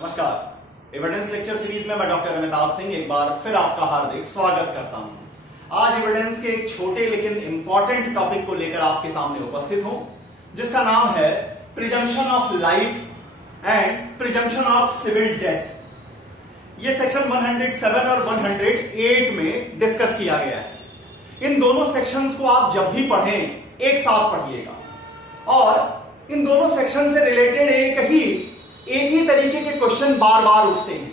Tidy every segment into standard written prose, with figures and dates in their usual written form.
नमस्कार। Evidence lecture series में मैं डॉक्टर अमिताभ सिंह एक बार फिर आपका हार्दिक स्वागत करता हूं। आज एविडेंस के एक छोटे लेकिन इंपॉर्टेंट टॉपिक को लेकर आपके सामने उपस्थित हूं, जिसका नाम है presumption of life and presumption of civil death. ये सेक्शन 107 और 108 में डिस्कस किया गया है। इन दोनों सेक्शंस को आप जब भी पढ़ें एक साथ पढ़िएगा और इन दोनों सेक्शन से रिलेटेड एक ही तरीके के क्वेश्चन बार बार उठते हैं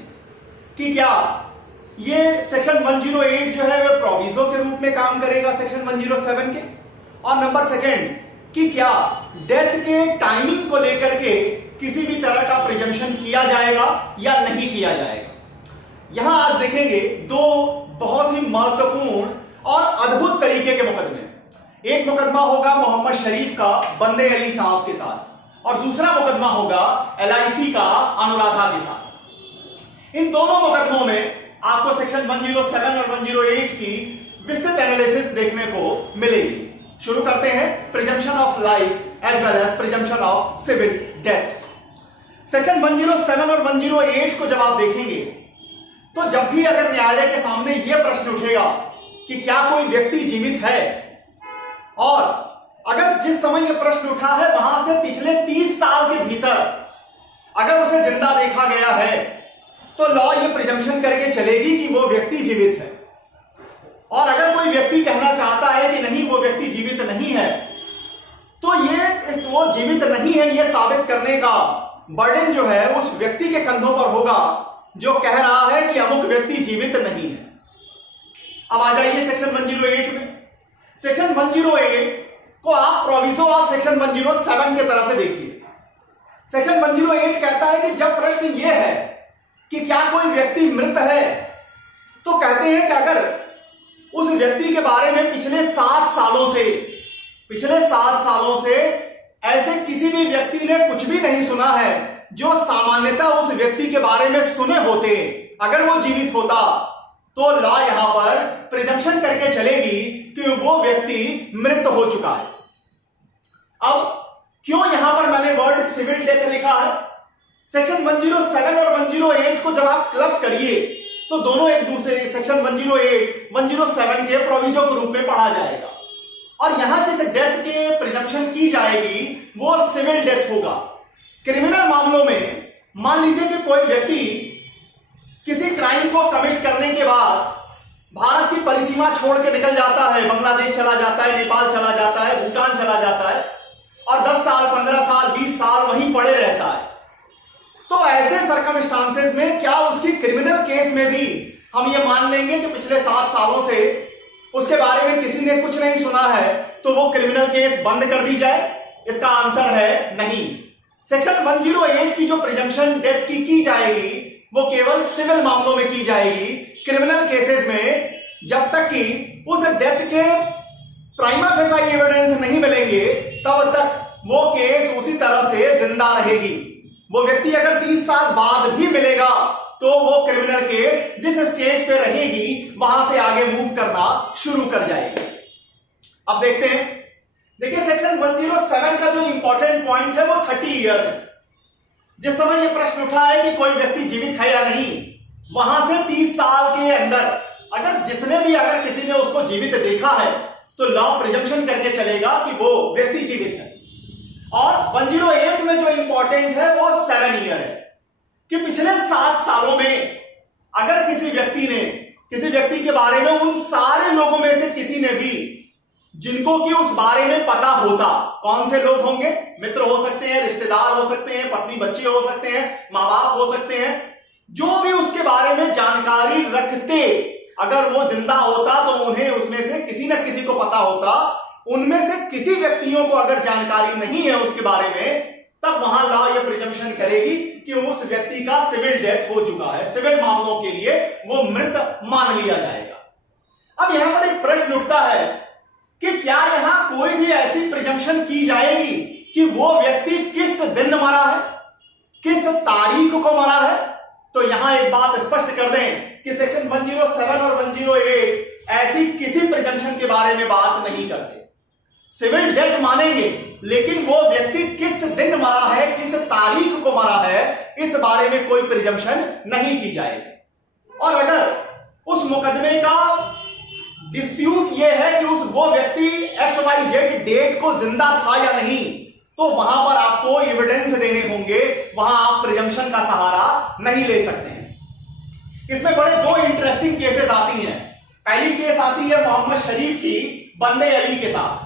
कि क्या ये सेक्शन 108 जो है वह प्रोविजो के रूप में काम करेगा सेक्शन 107 के, और नंबर सेकंड कि क्या डेथ के टाइमिंग को लेकर के किसी भी तरह का प्रिजम्पशन किया जाएगा या नहीं किया जाएगा। यहां आज देखेंगे दो बहुत ही महत्वपूर्ण और अद्भुत तरीके के मुकदमे। एक मुकदमा होगा मोहम्मद शरीफ का बंदे अली साहब के साथ और दूसरा मुकदमा होगा LIC का अनुराधा के साथ। इन दोनों मुकदमों में आपको सेक्शन 107 और 108 की विस्तृत एनालिसिस देखने को मिलेगी। शुरू करते हैं presumption of life as well as presumption of civil death. Section 107 और 108 को जब आप देखेंगे तो जब भी अगर न्यायालय के सामने यह प्रश्न उठेगा कि क्या कोई व्यक्ति जीवित है और अगर जिस समय यह प्रश्न उठा है वहां से पिछले 30 साल के भीतर अगर उसे जिंदा देखा गया है तो लॉ यह प्रिजम्पशन करके चलेगी कि वो व्यक्ति जीवित है। और अगर कोई व्यक्ति कहना चाहता है कि नहीं वो व्यक्ति जीवित नहीं है तो वो जीवित नहीं है यह साबित करने का बर्डन जो है उस व्यक्ति के कंधों पर होगा जो कह रहा है कि अमुक व्यक्ति जीवित नहीं है। अब आ जाइए सेक्शन 108 में। सेक्शन 108 को आप प्रोविजो ऑफ सेक्शन 107 के तरह से देखिए। सेक्शन 108 कहता है कि जब प्रश्न यह है कि क्या कोई व्यक्ति मृत है तो कहते हैं कि अगर उस व्यक्ति के बारे में पिछले 7 सालों से ऐसे किसी भी व्यक्ति ने कुछ भी नहीं सुना है जो सामान्यतः उस व्यक्ति के बारे में सुने होते, अगर वो जीवित होता तो लॉ यहां पर प्रिजम्पशन करके चलेगी कि वो व्यक्ति मृत हो चुका है। अब क्यों यहां पर मैंने वर्ड सिविल डेथ लिखा है? सेक्शन 107 और 108 को जब आप क्लब करिए तो दोनों एक दूसरे सेक्शन 108 107 के प्रोविजो के रूप में पढ़ा जाएगा और यहां जिस डेथ के प्रिजम्पशन की जाएगी वो सिविल डेथ होगा। क्रिमिनल मामलों में मान लीजिए कि कोई व्यक्ति किसी क्राइम को कमिट करने के बाद भारत की परिसीमा छोड़ के निकल जाता है, बांग्लादेश चला जाता है, नेपाल चला जाता है, भूटान चला जाता है और 10 साल 15 साल 20 साल वहीं पड़े रहता है, तो ऐसे सर्कमस्टांसेस में क्या उसकी क्रिमिनल केस में भी हम ये मान लेंगे कि पिछले 7 सालों से उसके बारे में किसी ने कुछ नहीं सुना है तो वो क्रिमिनल केस बंद कर दी जाए? इसका आंसर है नहीं। सेक्शन 108 की जो प्रिजम्पशन डेथ की जाएगी वो केवल सिविल मामलों में की जाएगी। क्रिमिनल केसेस में जब तक कि उस डेथ के प्राइमा फेसाई एविडेंस नहीं मिलेंगे तब तक वो केस उसी तरह से जिंदा रहेगी। वो व्यक्ति अगर 30 साल बाद भी मिलेगा तो वो क्रिमिनल केस जिस स्टेज पे रहेगी वहां से आगे मूव करना शुरू कर जाएगी। अब देखते हैं, देखिए सेक्शन 107 का जो इंपॉर्टेंट पॉइंट है वो 30 ईयर है। जिस समय यह प्रश्न उठा है कि कोई व्यक्ति जीवित है या नहीं, वहां से 30 साल के अंदर अगर किसी ने उसको जीवित देखा है तो लॉ प्रिजम्पशन करके चलेगा कि वो व्यक्ति जीवित है। और 108 में जो इंपॉर्टेंट है वो 7 ईयर है कि पिछले 7 सालों में अगर किसी व्यक्ति के बारे में उन सारे लोगों में से किसी ने भी जिनको कि उस बारे में पता होता, कौन से लोग होंगे? मित्र हो सकते हैं, रिश्तेदार हो सकते हैं, पत्नी बच्चे हो सकते हैं, मां बाप हो सकते हैं, जो भी उसके बारे में जानकारी रखते, अगर वो जिंदा होता तो उन्हें उसमें से किसी न किसी को पता होता। उनमें से किसी व्यक्तियों को अगर जानकारी नहीं है उसके बारे में तब वहां लॉ यह प्रिजम्पशन करेगी कि उस व्यक्ति का सिविल डेथ हो चुका है, सिविल मामलों के लिए वो मृत मान लिया जाएगा। अब यहां पर एक प्रश्न उठता है कि क्या यहां कोई भी ऐसी प्रिजम्पशन की जाएगी कि वो व्यक्ति किस दिन मरा है, किस तारीख को मरा है? तो यहां एक बात स्पष्ट कर दें कि सेक्शन 107 और 108 ऐसी किसी प्रिजम्पशन के बारे में बात नहीं करते। सिविल डेथ मानेंगे लेकिन वो व्यक्ति किस दिन मरा है, किस तारीख को मरा है, इस बारे में कोई प्रिजम्पशन नहीं की जाएगी। और अगर उस मुकदमे का डिस्प्यूट यह है कि वो व्यक्ति XYZ डेट को जिंदा था या नहीं, तो वहां पर आपको एविडेंस देने होंगे, वहां आप प्रिजम्पशन का सहारा नहीं ले सकते हैं। इसमें बड़े दो इंटरेस्टिंग केसेस आती हैं। पहली केस आती है मोहम्मद शरीफ की बंदे अली के साथ।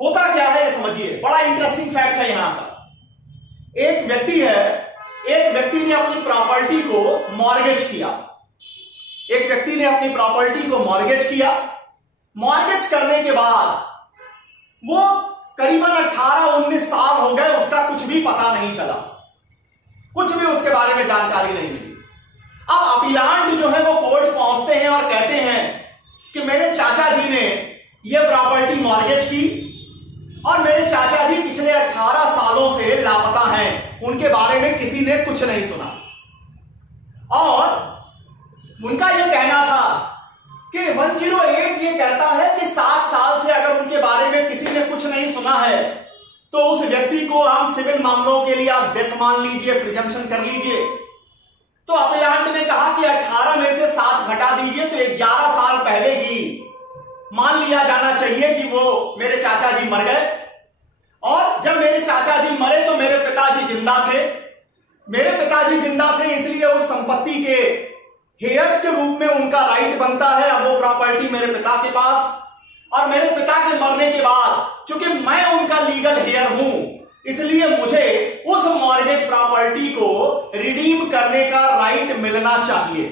होता क्या है ये समझिए, बड़ा इंटरेस्टिंग फैक्ट है यहां का। एक व्यक्ति है, एक व्यक्ति ने अपनी प्रॉपर्टी को मॉर्गेज किया, एक व्यक्ति ने अपनी प्रॉपर्टी को मॉर्गेज किया। मॉर्गेज करने के बाद वो करीबन 18-19 साल हो गए, उसका कुछ भी पता नहीं चला, कुछ भी उसके बारे में जानकारी नहीं मिली। अब अपीलांट जो है वो कोर्ट पहुंचते हैं और कहते हैं कि मेरे चाचा जी ने ये प्रॉपर्टी मॉर्गेज की और मेरे चाचा जी पिछले 18 सालों से लापता हैं, उनके बारे में किसी ने कुछ नहीं सुना। और उनका यह कहना था कि 108 ये कहता है कि 7 साल से अगर उनके बारे में किसी ने कुछ नहीं सुना है तो उस व्यक्ति को हम सिविल मामलों के लिए आप डेथ मान लीजिए, प्रिजम्पशन कर लीजिए। तो अपीलांट ने कहा कि 18 में से 7 घटा दीजिए, तो 11 साल पहले ही मान लिया जाना चाहिए कि वो मेरे चाचा जी मर गए। और जब मेरे चाचा जी मरे तो मेरे पिताजी जिंदा थे, मेरे पिताजी जिंदा थे, इसलिए उस संपत्ति के हेयर्स के रूप में उनका राइट बनता है अब वो प्रॉपर्टी मेरे पिता के पास। और मेरे पिता के मरने के बाद चूंकि मैं उनका लीगल हेयर हूं, इसलिए मुझे उस मॉर्गेज प्रॉपर्टी को रिडीम करने का राइट मिलना चाहिए।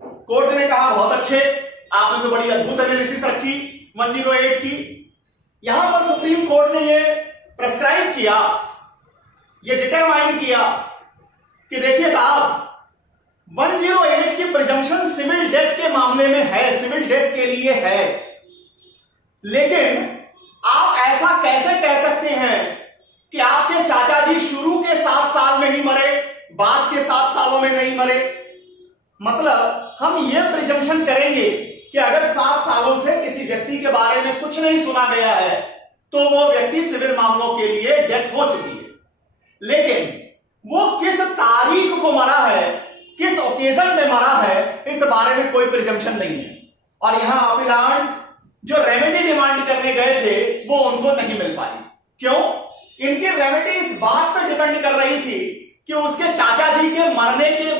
कोर्ट ने कहा बहुत अच्छे, आपने तो बड़ी अद्भुत एनालिसिस रखी 108 की। यहां पर सुप्रीम कोर्ट ने ये प्रेस्क्राइब किया, ये डिटरमाइन किया कि देखिए साहब, 108 की प्रिजम्पशन सिविल डेथ के मामले में है, सिविल डेथ के लिए है, लेकिन आप ऐसा कैसे कह सकते हैं कि आपके चाचा जी शुरू के 7 साल में ही मरे, बाद के 7 सालों में नहीं मरे? मतलब हम यह प्रिजम्पशन करेंगे कि अगर 7 सालों से किसी व्यक्ति के बारे में कुछ नहीं सुना गया है तो वो व्यक्ति सिविल मामलों के लिए डेथ हो चुकी है, लेकिन वो किस तारीख को मरा है, किस ओकेजन में मरा है, इस बारे में कोई प्रिजम्पशन नहीं है। और यहां अपीलांट जो रेमेडी डिमांड करने गए थे वो उनको नहीं मिल पाई। क्यों? इनकी रेमेडी इस बात पर डिपेंड कर रही थी कि उसके चाचा जी के मरने के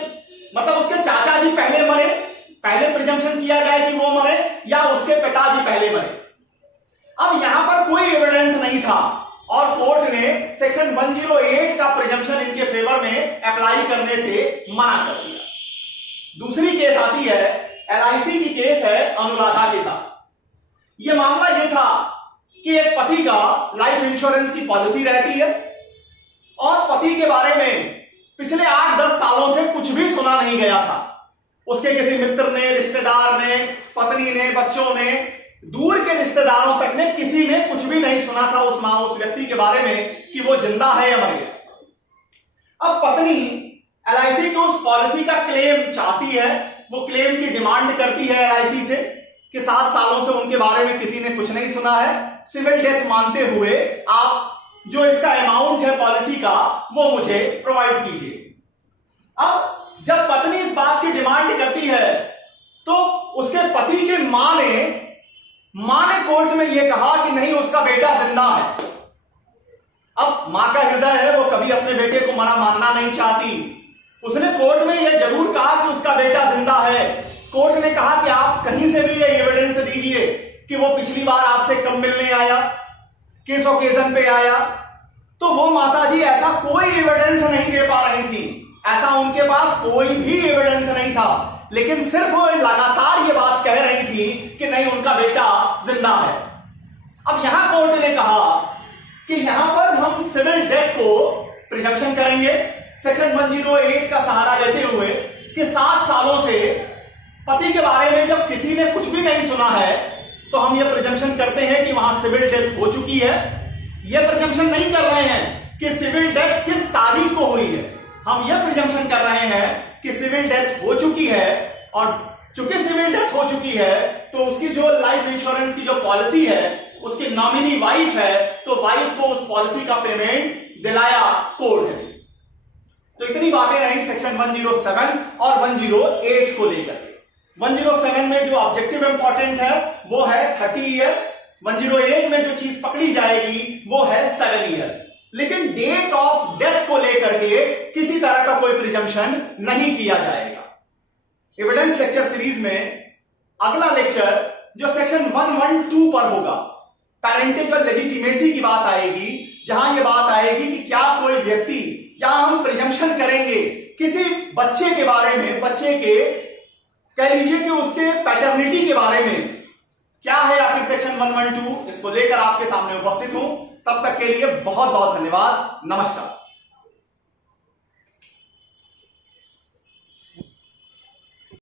मतलब उसके चाचा जी पहले मरे, पहले प्रिजम्पशन किया जाए कि वो मरे, या उसके पिताजी पहले मरे। अब यहां पर कोई एविडेंस नहीं था और कोर्ट ने सेक्शन 108 का प्रिजम्पशन इनके फेवर में अप्लाई करने से मना कर दिया। दूसरी केस आती है, LIC की केस है अनुराधा के साथ। यह मामला यह था कि एक पति का लाइफ इंश्योरेंस की पॉलिसी रहती है और पति के बारे में पिछले 8-10 सालों से कुछ भी सुना नहीं गया था। उसके किसी मित्र ने, रिश्तेदार ने, पत्नी ने, बच्चों ने, दूर के रिश्तेदारों तक ने, किसी ने कुछ भी नहीं सुना था उस व्यक्ति के बारे में कि वो जिंदा है या मर गया। अब पत्नी LIC की उस पॉलिसी का क्लेम चाहती है, वो क्लेम की डिमांड करती है LIC से कि 7 सालों से उनके बारे में किसी ने कुछ नहीं सुना है, सिविल डेथ मानते हुए आप जो इसका अमाउंट है पॉलिसी का वो मुझे प्रोवाइड कीजिए। अब जब पत्नी इस बात की डिमांड करती है तो उसके पति के मां ने कोर्ट में यह कहा कि नहीं, उसका बेटा जिंदा है। अब मां का हृदय है, वो कभी अपने बेटे को मरा मानना नहीं चाहती। उसने कोर्ट में यह जरूर कहा कि उसका बेटा जिंदा है। कोर्ट ने कहा कि आप कहीं से भी ये एविडेंस दीजिए कि वो पिछली बार आपसे कब मिलने आया, किस ओकेजन पे आया। तो वो माताजी ऐसा कोई एविडेंस नहीं दे पा रही थी, ऐसा उनके पास कोई भी एविडेंस नहीं था, लेकिन सिर्फ वो लगातार ये बात कह रही थी कि नहीं, उनका बेटा जिंदा है। अब यहां कोर्ट ने कहा कि यहां पर हम सिविल डेथ को प्रिजम्पशन करेंगे सेक्शन 108 का सहारा लेते हुए कि 7 सालों से पति के बारे में जब किसी ने कुछ भी नहीं सुना है तो हम ये प्रिजम्पशन करते हैं कि वहां सिविल डेथ हो चुकी है। ये प्रिजम्पशन नहीं कर रहे हैं कि सिविल डेथ किस तारीख को हुई है, हम ये प्रिजम्पशन कर रहे हैं कि सिविल डेथ हो चुकी है। और चूंकि सिविल डेथ हो चुकी है तो उसकी जो लाइफ इंश्योरेंस की जो पॉलिसी है उसकी नॉमिनी वाइफ है तो वाइफ को उस पॉलिसी का पेमेंट दिलाया कोर्ट ने। तो इतनी बातें रही सेक्शन 107 और 108 को लेकर। 107 में जो ऑब्जेक्टिव इंपॉर्टेंट है वो है 30 ईयर, 108 में जो चीज पकड़ी जाएगी वो है 7 ईयर। लेकिन डेट ऑफ डेथ को लेकर के किसी तरह का कोई प्रिजम्पशन नहीं किया जाएगा। एविडेंस लेक्चर सीरीज में अगला लेक्चर जो सेक्शन 112 पर होगा, पैरेंटेज लेजिटिमेसी की बात आएगी, जहां यह बात आएगी कि क्या कोई व्यक्ति, जहां हम प्रिजम्पशन करेंगे किसी बच्चे के बारे में, बच्चे के कह लीजिए कि उसके पैटर्निटी के बारे में, क्या है आखिर सेक्शन 112, इसको लेकर आपके सामने उपस्थित हूं। तब तक के लिए बहुत बहुत धन्यवाद। नमस्कार।